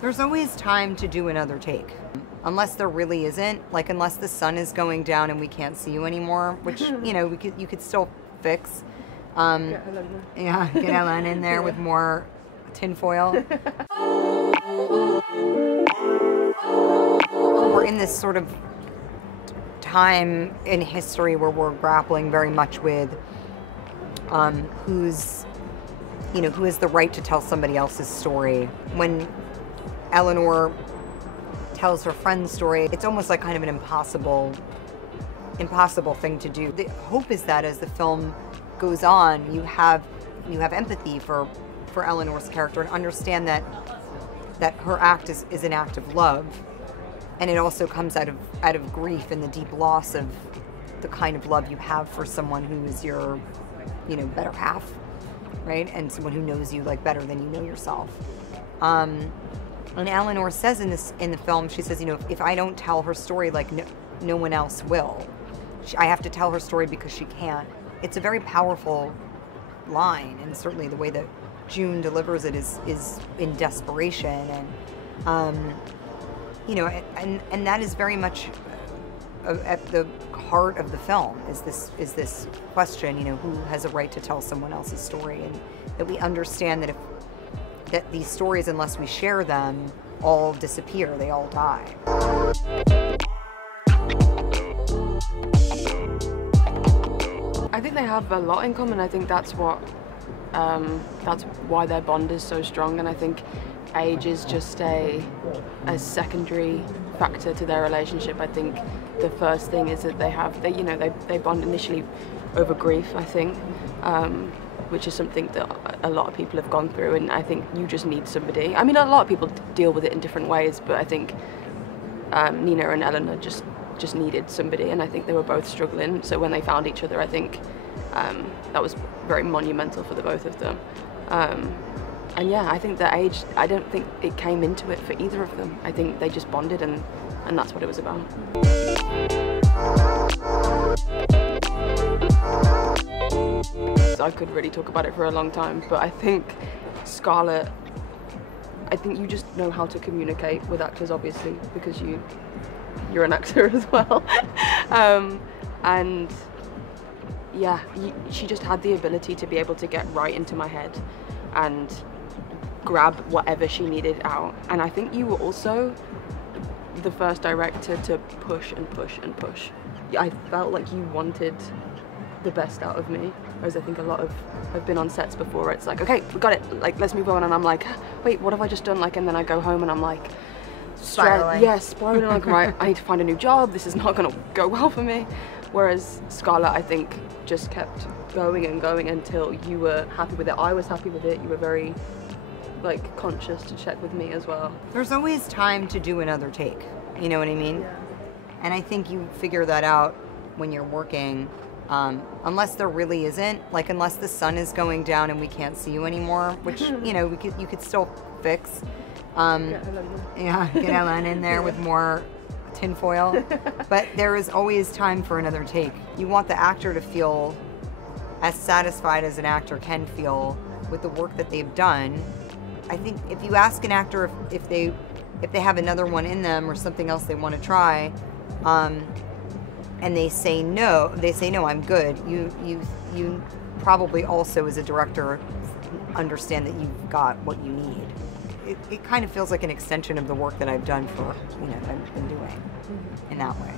There's always time to do another take. Unless there really isn't, like unless the sun is going down and we can't see you anymore, which, you know, you could still fix. Yeah, get Ellen in there with more tinfoil. We're in this sort of time in history where we're grappling very much with who has the right to tell somebody else's story. When Eleanor tells her friend's story, it's almost like kind of an impossible thing to do. The hope is that as the film goes on, you have empathy for Eleanor's character and understand that her act is an act of love, and it also comes out of grief and the deep loss of the kind of love you have for someone who is your, better half, right? And someone who knows you like better than you know yourself. And Eleanor says in the film, she says, if I don't tell her story, like no one else will. I have to tell her story because she can't. It's a very powerful line, and certainly the way that June delivers it is in desperation, and and that is very much at the heart of the film. Is this question, who has a right to tell someone else's story, and that we understand that these stories, unless we share them, all disappear. They all die. I think they have a lot in common. I think that's why their bond is so strong, and I think age is just a secondary factor to their relationship. I think the first thing is that they bond initially over grief, I think, which is something that a lot of people have gone through, and I think you just need somebody. I mean, a lot of people deal with it in different ways, but I think Nina and Eleanor just needed somebody, and I think they were both struggling. So when they found each other, I think that was very monumental for the both of them. And yeah, I think that age, I don't think it came into it for either of them. I think they just bonded, and that's what it was about. I could really talk about it for a long time, but I think Scarlett, I think you just know how to communicate with actors, obviously, because you're an actor as well. And yeah, she just had the ability to be able to get right into my head and grab whatever she needed out. And I think you were also the first director to push and push and push. I felt like you wanted the best out of me, whereas I think a lot of I've been on sets before, it's like, okay, we got it, like, let's move on, and I'm like, wait, what have I just done? Like, and then I go home and I'm like, spiraling, like, right, I need to find a new job, this is not gonna go well for me. Whereas Scarlett, I think, just kept going and going until you were happy with it. I was happy with it. You were very, conscious to check with me as well. There's always time to do another take, you know what I mean? Yeah. And I think you figure that out when you're working, unless there really isn't, like unless the sun is going down and we can't see you anymore, which, you could still fix. Yeah, get Ellen in there with more tinfoil. But there is always time for another take. You want the actor to feel as satisfied as an actor can feel with the work that they've done. I think if you ask an actor if they have another one in them or something else they want to try, and they say no, I'm good. You probably also, as a director, understand that you've got what you need. It kind of feels like an extension of the work that I've done for, that I've been doing in that way.